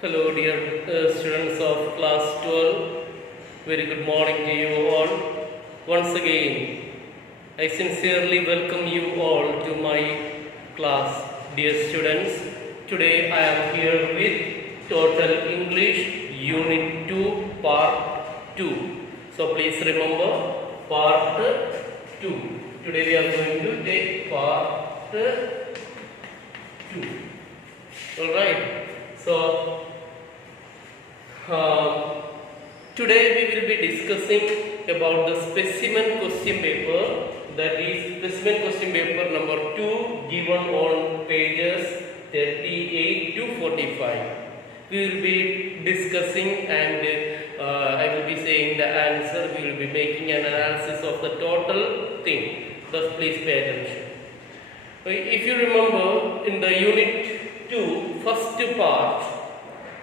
Hello, dear students of class 12. Very good morning to you all. Once again, I sincerely welcome you all to my class, dear students. Today I am here with Total English Unit 2, Part 2. So please remember Part 2. Today we are going to take Part 2. Alright. So today we will be discussing about the specimen question paper, that is specimen question paper number 2, given on pages 38 to 45. We will be discussing and I will be saying the answer. We will be making an analysis of the total thing. Thus please pay attention. If you remember, in the unit 2 first part,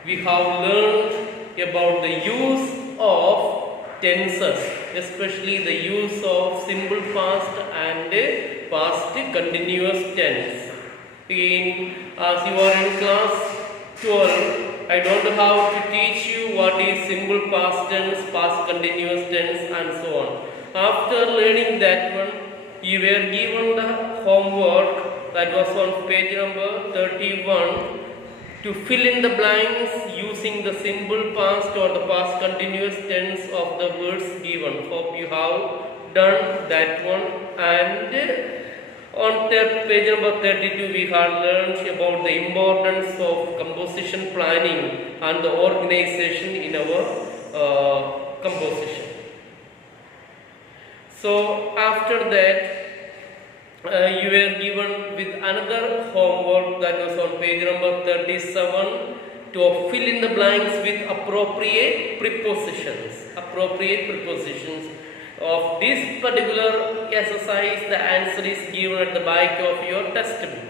we have learned about the use of tenses, especially the use of simple past and past continuous tense. Again, as you are in class 12, I don't have to teach you what is simple past tense, past continuous tense and so on. After learning that one, you were given the homework that was on page number 31 to fill in the blanks using the simple past or the past continuous tense of the words given. Hope you have done that one. And on page number 32 we have learned about the importance of composition planning and the organization in our composition. So after that, you were given with another homework that was on page number 37 to fill in the blanks with appropriate prepositions. Appropriate prepositions. Of this particular exercise, the answer is given at the back of your textbook.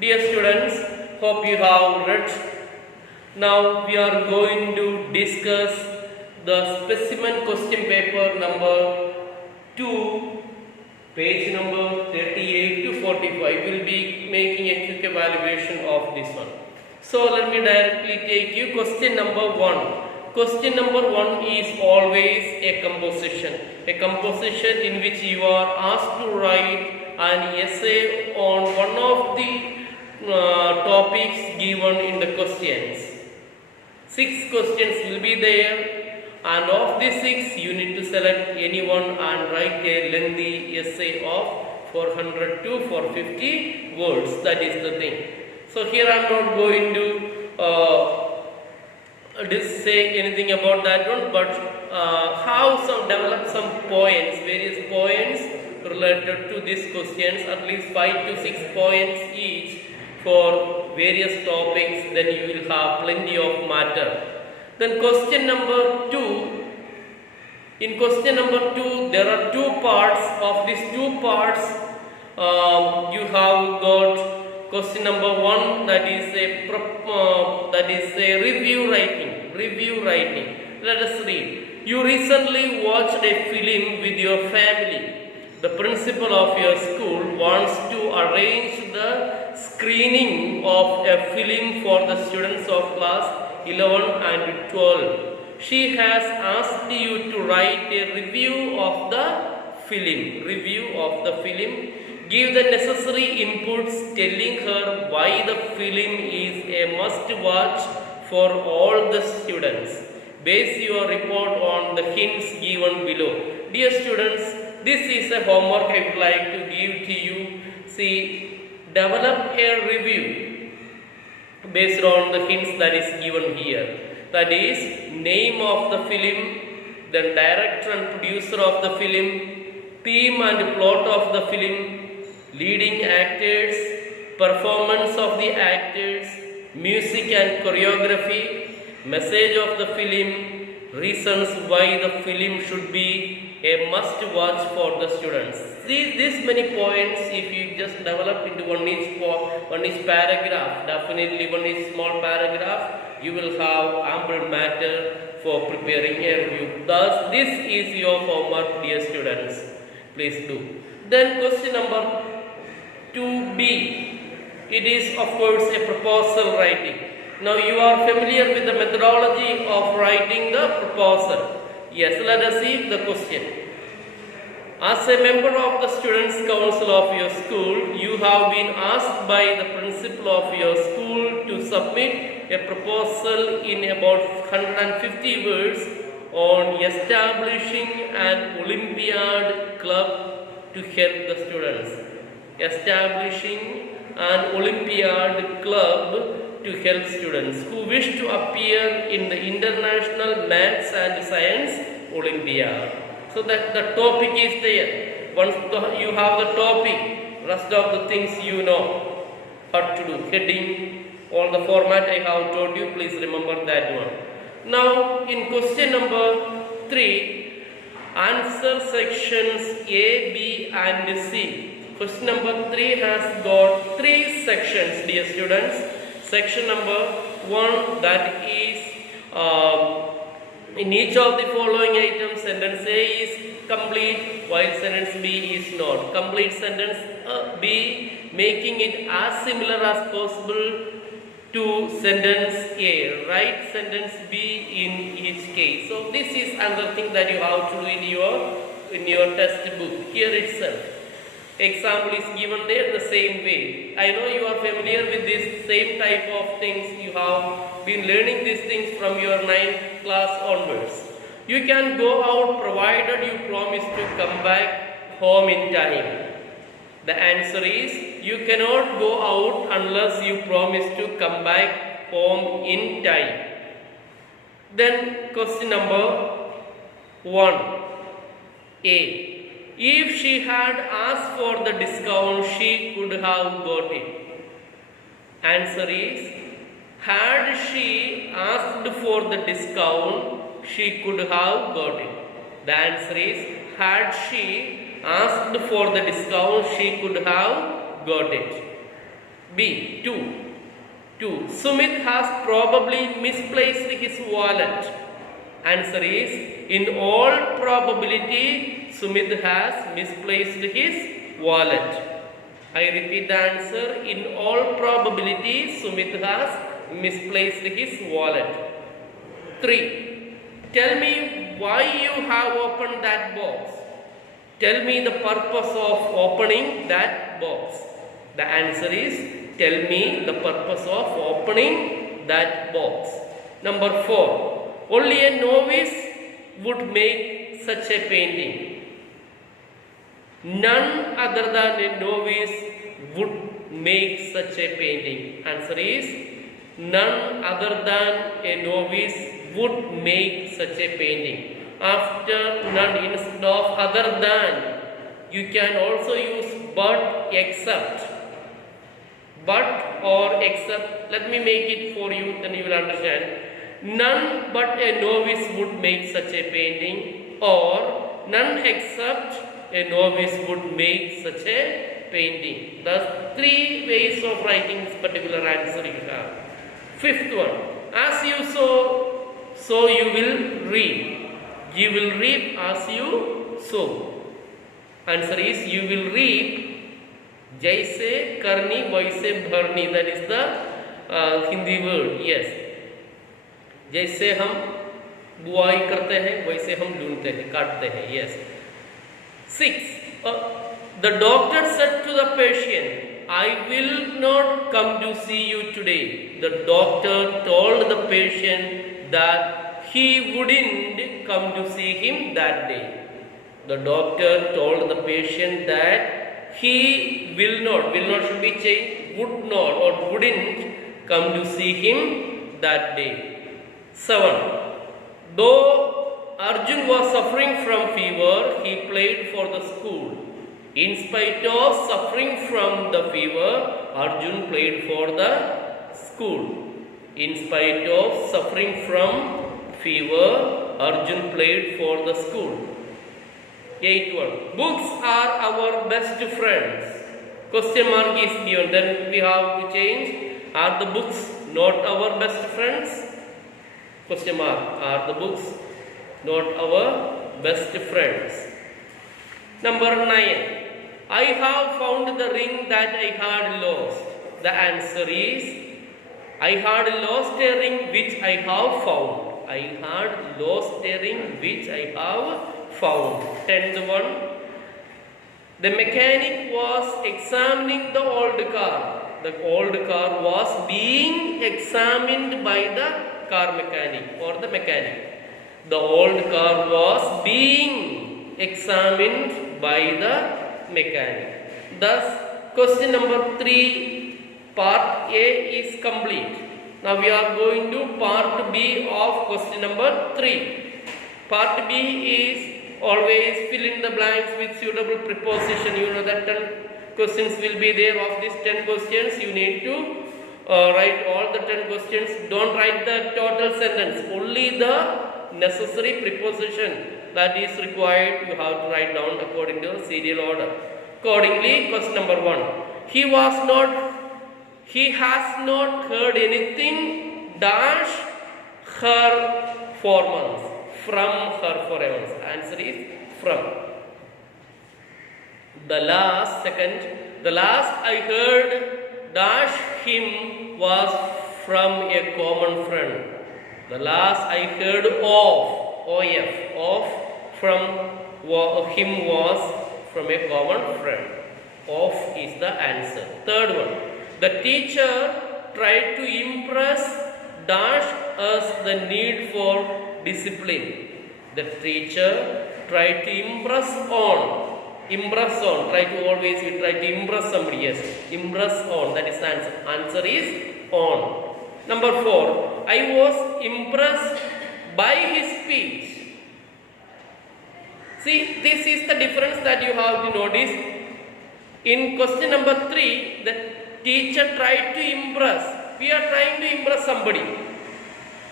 Dear students, hope you have read. Now we are going to discuss the specimen question paper number 2, page number 38 to 45. We'll be making a quick evaluation of this one. So let me directly take you question number 1. Question number 1 is always a composition. A composition in which you are asked to write an essay on one of the topics given in the questions. 6 questions will be there, and of these 6 you need to select any one and write a lengthy essay of 400 to 450 words. That is the thing. So here I am not going to say anything about that one, but develop some points, various points related to these questions, at least 5 to 6 points each for various topics. Then you will have plenty of matter. Then question number 2. In question number 2, there are 2 parts. Of these 2 parts, you have got question number 1, that is a review writing. Review writing. Let us read. You recently watched a film with your family. The principal of your school wants to arrange the screening of a film for the students of class 11 and 12. She has asked you to write a review of the film. Review of the film. Give the necessary inputs telling her why the film is a must watch for all the students. Base your report on the hints given below. Dear students, this is a homework I would like to give to you. See, develop a review based on the hints that is given here. That is, name of the film, the director and producer of the film, theme and plot of the film, leading actors, performance of the actors, music and choreography, message of the film, reasons why the film should be a must watch for the students. See, this many points, if you just develop into one each paragraph, definitely one each small paragraph, you will have ample matter for preparing a review. Thus, this is your homework, dear students. Please do. Then question number 2b. It is of course a proposal writing. Now you are familiar with the methodology of writing the proposal. Yes, let us see the question. As a member of the Students' Council of your school, you have been asked by the principal of your school to submit a proposal in about 150 words on establishing an Olympiad club to help the students. Establishing an Olympiad club to help students who wish to appear in the International Maths and Science Olympiad. So that the topic is there. Once you have the topic, rest of the things you know how to do. Heading, all the format I have told you, please remember that one. Now in question number 3, answer sections A, B and C. Question number 3 has got 3 sections, dear students. Section number 1, that is in each of the following items, sentence A is complete while sentence B is not. Complete sentence B, making it as similar as possible to sentence A. Write sentence B in each case. So this is another thing that you have to do in your textbook here itself. Example is given there the same way. I know you are familiar with this same type of things. You have been learning these things from your 9th class onwards. You can go out provided you promise to come back home in time. The answer is you cannot go out unless you promise to come back home in time. Then question number 1, A. If she had asked for the discount, she could have got it. Answer is, had she asked for the discount, she could have got it. The answer is, had she asked for the discount, she could have got it. B. 2. Sumit has probably misplaced his wallet. Answer is, in all probability, Sumit has misplaced his wallet. I repeat the answer. In all probability, Sumit has misplaced his wallet. 3. Tell me why you have opened that box. Tell me the purpose of opening that box. The answer is, tell me the purpose of opening that box. Number 4. Only a novice would make such a painting. None other than a novice would make such a painting. Answer is, none other than a novice would make such a painting. After none instead of other than, you can also use but, except. But or except, let me make it for you, then you will understand. None but a novice would make such a painting, or none except a novice would make such a painting. Thus 3 ways of writing this particular answer you have. 5th one, as you sow, so you will reap. You will reap as you sow. Answer is, you will reap jaise karni vaise bharni. That is the Hindi word. Yes. जैसे हम बुआई करते हैं वैसे हम ढूंढते हैं, काटते हैं. Yes. 6. The doctor said to the patient, I will not come to see you today. The doctor told the patient that he wouldn't come to see him that day. The doctor told the patient that he will not should be changed, would not or wouldn't come to see him that day. 7. Though Arjun was suffering from fever, he played for the school. In spite of suffering from the fever, Arjun played for the school. In spite of suffering from fever, Arjun played for the school. 8th one. Books are our best friends. Question mark is given. Then we have to change. Are the books not our best friends? Question mark. Are the books not our best friends? Number 9. I have found the ring that I had lost. The answer is, I had lost a ring which I have found. I had lost a ring which I have found. 10th one. The mechanic was examining the old car. The old car was being examined by the car mechanic or the mechanic. The old car was being examined by the mechanic. Thus, question number 3, part A is complete. Now we are going to part B of question number 3. Part B is always fill in the blanks with suitable preposition. You know that 10 questions will be there. Of these 10 questions, you need to write all the 10 questions. Don't write the total sentence, only the necessary preposition that is required you have to write down according to the serial order. Accordingly, question number 1. He has not heard anything dash her for months. From her for a month. Answer is from. The last I heard dash him was from a common friend. The last I heard of from him was from a common friend. Of is the answer. Third one. The teacher tried to impress dash us the need for discipline. The teacher tried to impress on. Try to impress somebody. Yes, impress on. That is the answer. Answer is on. Number 4. I was impressed by his speech. See, this is the difference that you have to notice. In question number 3, the teacher tried to impress. We are trying to impress somebody.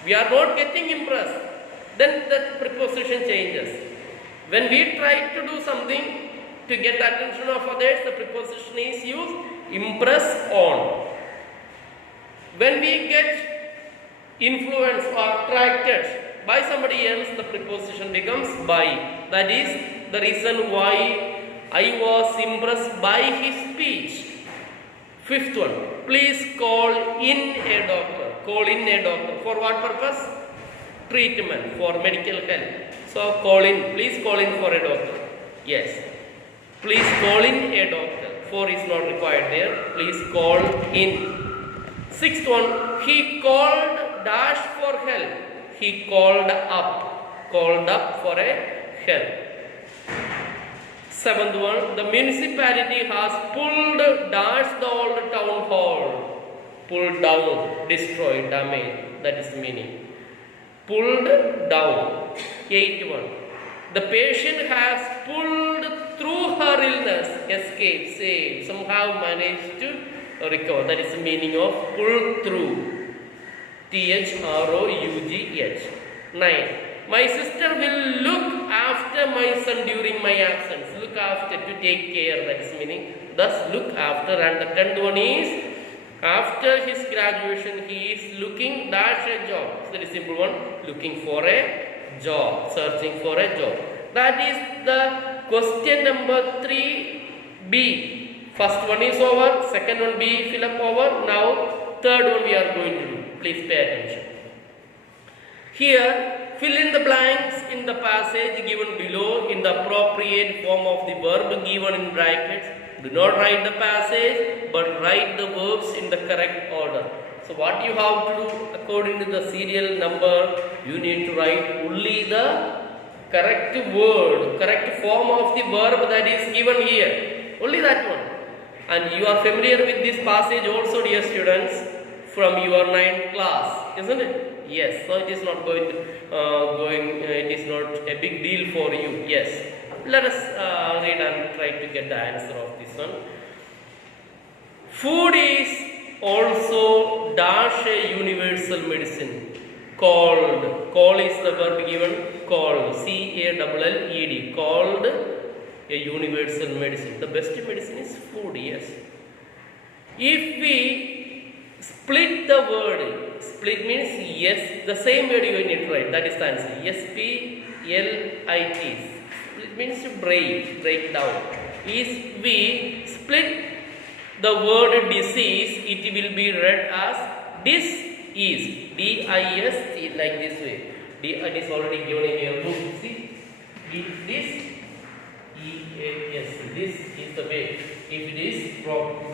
We are not getting impressed. Then the preposition changes. When we try to do something to get the attention of others, the preposition is used impress on. When we get influenced or attracted by somebody else, the preposition becomes by. That is the reason why I was impressed by his speech. 5th one. Please call in a doctor. Call in a doctor. For what purpose? Treatment, for medical help. So call in. Please call in for a doctor. Yes. Please call in a doctor. For is not required there. Please call in. 6th one. He called dash for help. He called up. Called up for a help. 7th one. The municipality has pulled dash the old town hall. Pulled down, destroyed, damaged. That is the meaning. Pulled down. 8th one. The patient has pulled through her illness, escaped, saved, somehow managed to recover. That is the meaning of pull through. THROUGH. 9. My sister will look after my son during my absence. Look after, to take care. That is meaning. Thus, look after. And the 10th one is, after his graduation, he is looking dash a job. Very simple one. Looking for a job. Searching for a job. That is the question number 3B. First one is over. Second one B fill up over. Now third one we are going to do. Please pay attention. Here, fill in the blanks in the passage given below in the appropriate form of the verb given in brackets. Do not write the passage, but write the verbs in the correct order. So what you have to do according to the serial number, you need to write only the correct word, correct form of the verb that is given here. Only that one. And you are familiar with this passage also, dear students, from your 9th class, isn't it? Yes. So it is not it is not a big deal for you. Yes. Let us read and try to get the answer of this one. Food is also dash a universal medicine. Call is the verb given. Called. CALLED. Called a universal medicine. The best medicine is food. Yes. If we split the word, split means yes, the same word you need to write. That is the answer. SPLIT. It means to break down. If we split the word disease, it will be read as Dis is D-I-S, like this way. It is already given in your book. See, this E-A-S. This is the way. If it is broken,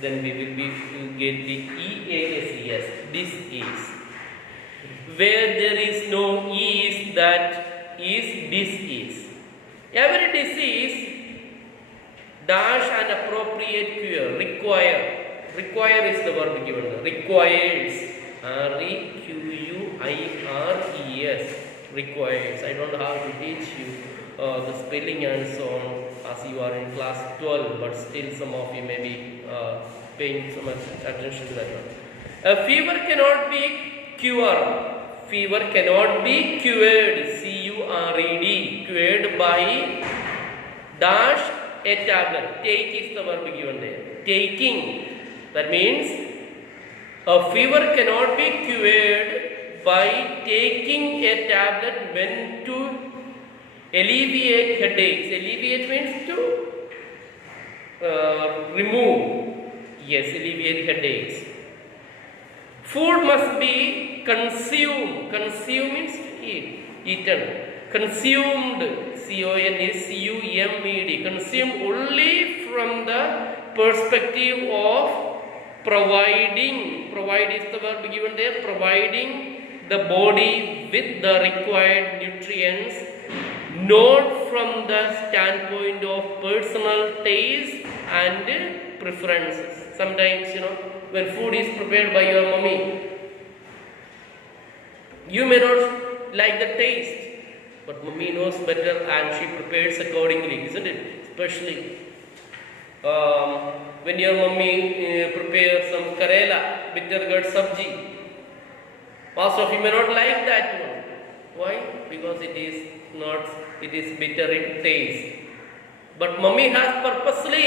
then we will get the E-A-S. This is. Where there is no is, that is this is. Every disease dash an appropriate cure. Require is the verb given. Requires. R-E-Q-U-I-R-E-S. Requires. I don't have to teach you the spelling and so on as you are in class 12, but still some of you may be paying so much attention to that one. A fever cannot be cured. Fever cannot be cured. C-U-R-E-D. Cured by dash a tablet. Take is the verb given there. Taking. That means a fever cannot be cured by taking a tablet when to alleviate headaches. Alleviate means to remove. Yes, alleviate headaches. Food must be consumed. Consume means to eat. Eaten. Consumed. C-O-N-S-U-M-E-D. Consumed only from the perspective of providing. Provide is the verb given there. Providing the body with the required nutrients, not from the standpoint of personal taste and preferences. Sometimes, when food is prepared by your mummy, you may not like the taste, but mummy knows better and she prepares accordingly, isn't it? Especially when your mummy prepares some Karela, bitter gourd sabji. Most of you may not like that one. Why? Because it is bitter in taste. But mummy has purposely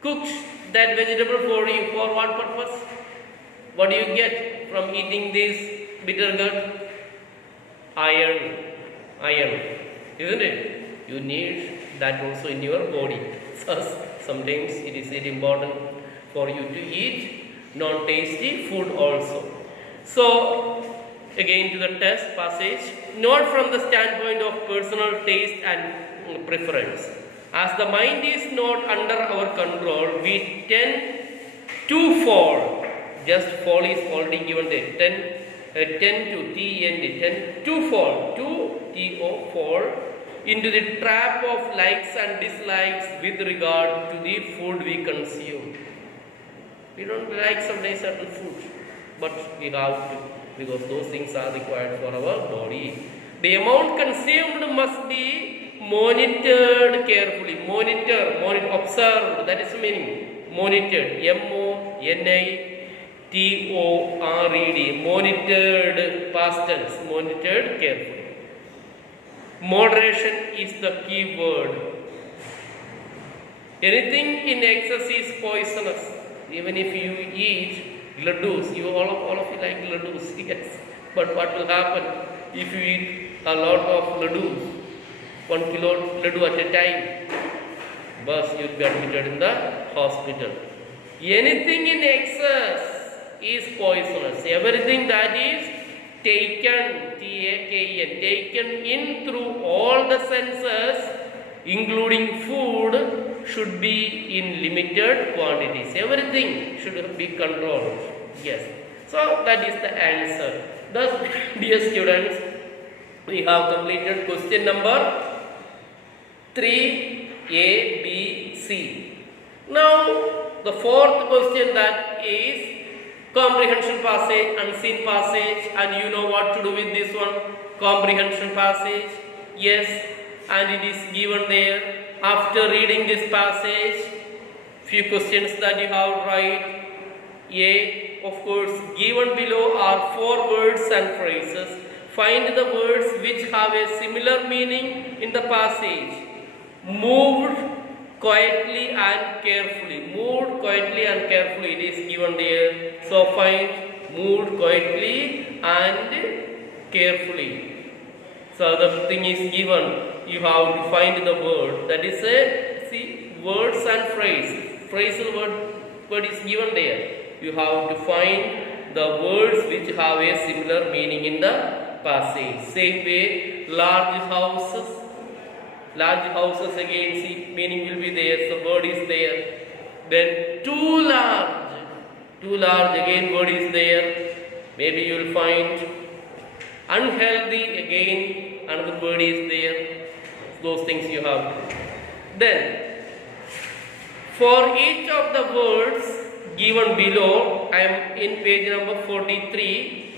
cooked that vegetable for you. For what purpose? What do you get from eating this bitter gourd? Iron. Isn't it? You need that also in your body. So sometimes it is very important for you to eat non-tasty food also. So again to the test passage. Not from the standpoint of personal taste and preference. As the mind is not under our control, we tend to fall. Just fall is already given there. Tend to fall. T-O fall into the trap of likes and dislikes with regard to the food we consume. We don't like sometimes certain food, but we have to, because those things are required for our body. The amount consumed must be monitored carefully. Monitor, observed, that is the meaning. Monitored, M-O-N-I-T-O-R-E-D. Monitored, past tense, monitored carefully. Moderation is the key word. Anything in excess is poisonous. Even if you eat laddus, all of you like laddus, yes. But what will happen if you eat a lot of laddus, 1 kilo laddu at a time? Bus, you will be admitted in the hospital. Anything in excess is poisonous. Everything that is taken, T-A-K-N, taken in through all the senses, including food, should be in limited quantities. Everything should be controlled. Yes. So that is the answer. Thus, dear students, we have completed question number 3A, B, C. Now, the fourth question, that is comprehension passage, unseen passage, and you know what to do with this one. Comprehension passage, yes, and it is given there. After reading this passage, few questions that you have to write. A, of course, given below are 4 words and phrases. Find the words which have a similar meaning in the passage. Moved quietly and carefully. Moved quietly and carefully, it is given there. So find moved quietly and carefully. So the thing is given, you have to find the word. That is words and phrase. Phrasal word is given there. you have to find the words which have a similar meaning in the passage. Same way, large houses. Large houses again, see, meaning will be there, the word is there. Then too large again, word is there. Maybe you will find unhealthy again, another word is there. Those things you have. Then, for each of the words given below, I am in page number 43.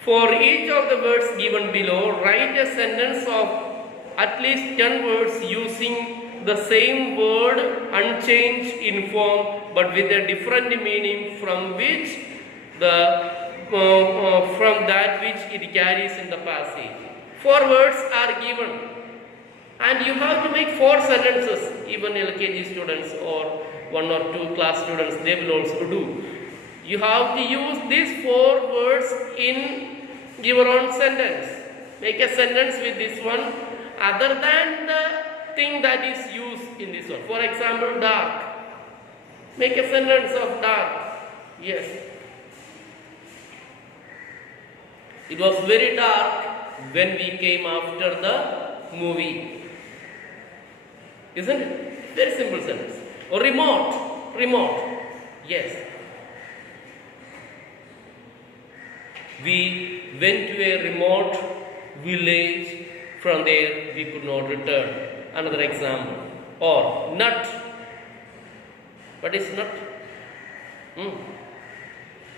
For each of the words given below, write a sentence of at least 10 words using the same word unchanged in form but with a different meaning from which from that which it carries in the passage. 4 words are given and you have to make 4 sentences. Even LKG students or 1 or 2 class students, they will also do. You have to use these 4 words in your own sentence. Make a sentence with this one other than the thing that is used in this one. For example, dark. Make a sentence of dark. Yes. It was very dark when we came after the movie. Isn't it? Very simple sentence. Or remote. Yes. We went to a remote village. From there we could not return. Another example. Or nut. What is nut?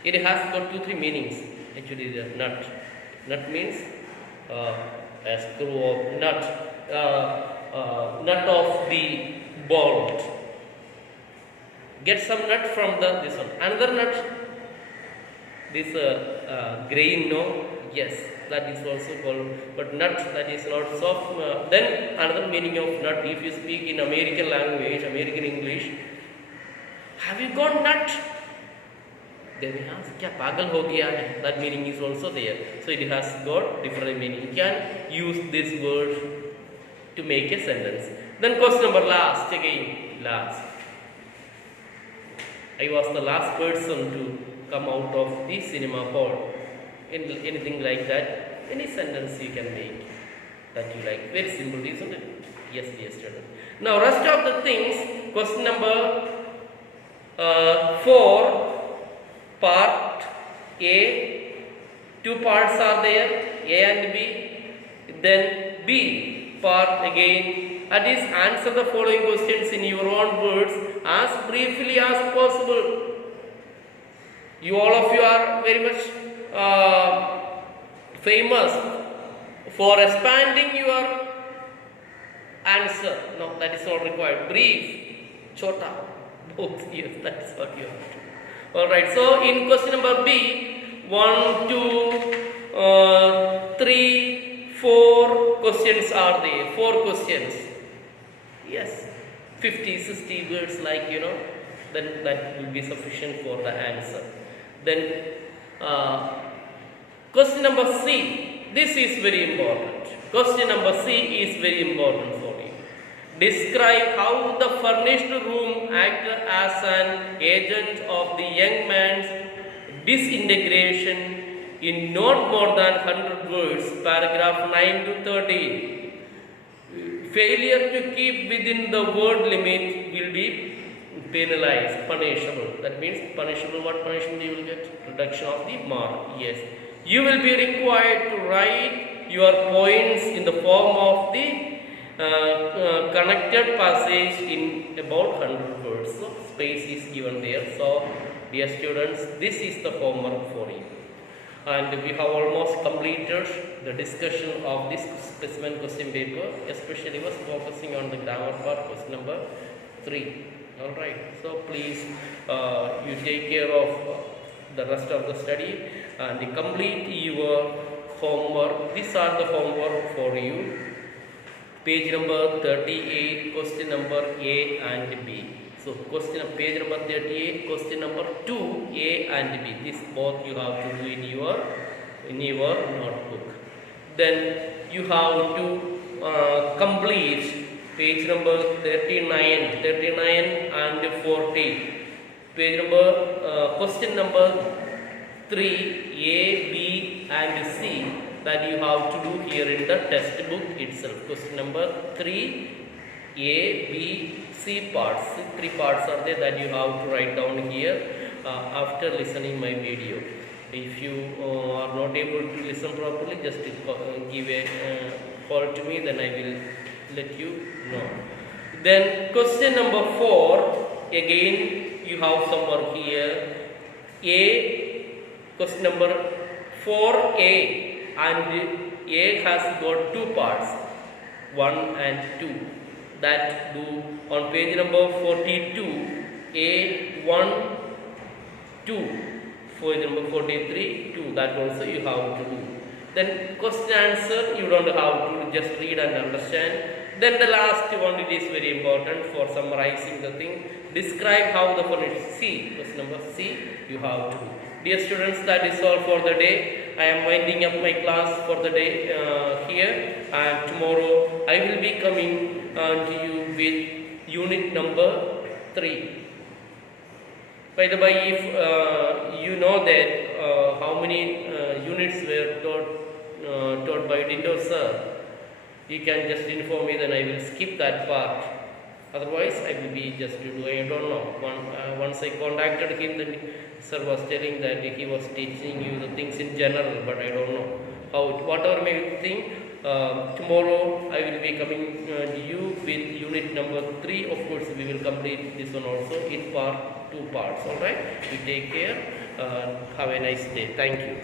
It has got 2-3 meanings. Actually, the nut. Nut means a screw of nut. Nut of the bolt. Get some nut from this one. Another nut. This grain, no? Yes, that is also called. But nut, that is not soft. Then another meaning of nut. If you speak in American language, American English, have you got nut? They will ask, kya pagal ho gaya hai? That meaning is also there. So it has got different meaning. You can use this word to make a sentence. Then question number last again. Last. I was the last person to come out of the cinema hall. Anything like that. Any sentence you can make that you like. Very simple, isn't it? Yes, dear student. Now rest of the things. Question number 4. Part A, 2 parts are there, A and B. Then B part again, that is answer the following questions in your own words as briefly as possible. All of you are very much famous for expanding your answer. No, that is not required. Brief, chota, both. Yes, that is what you have to do. Alright, so in question number B, 1, 2, 3, 4 questions are there. 4 questions. Yes, 50, 60 words like, then that will be sufficient for the answer. Then question number C, this is very important. Question number C is very important for you. Describe how the furnished room acted as an agent of the young man's disintegration in not more than 100 words, paragraph 9 to 13. Failure to keep within the word limit will be penalized, punishable. That means punishable. What punishment you will get? Reduction of the mark. Yes. You will be required to write your points in the form of the connected passage in about 100 words. So space is given there. So dear students, this is the homework for you. And we have almost completed the discussion of this specimen question paper. Especially was focusing on the grammar part, question number 3. Alright, so please you take care of the rest of the study and complete your homework. These are the homework for you. Page number 38, question number A and B. So page number 38, question number 2, A and B. This both you have to do in your notebook. Then you have to complete page number 39 and 40. Page number, question number 3, A, B and C, that you have to do here in the textbook itself. Question number 3, A, B, C parts. 3 parts are there that you have to write down here after listening my video. If you are not able to listen properly, just give a call to me, then I will let you know. Then question number 4, again you have some work here. Question number 4A, and A has got 2 parts, 1 and 2. That do on page number 42, A1, 2. Page number 43, 2. That also you have to do. Then question answer you don't have to just read and understand. Then the last one, it is very important for summarizing the thing. Describe how the phonics C. Question number C you have to do. Dear students, that is all for the day. I am winding up my class for the day here, and tomorrow I will be coming to you with unit number 3. By the way, if you know that how many units were taught by Dindo sir, you can just inform me, then I will skip that part. Otherwise, I will be just doing, I don't know. Once I contacted him, then sir was telling that he was teaching you the things in general, but I don't know how. Whatever may think, tomorrow I will be coming to you with unit number 3. Of course, we will complete this one also in 2 parts. All right. You take care. Have a nice day. Thank you.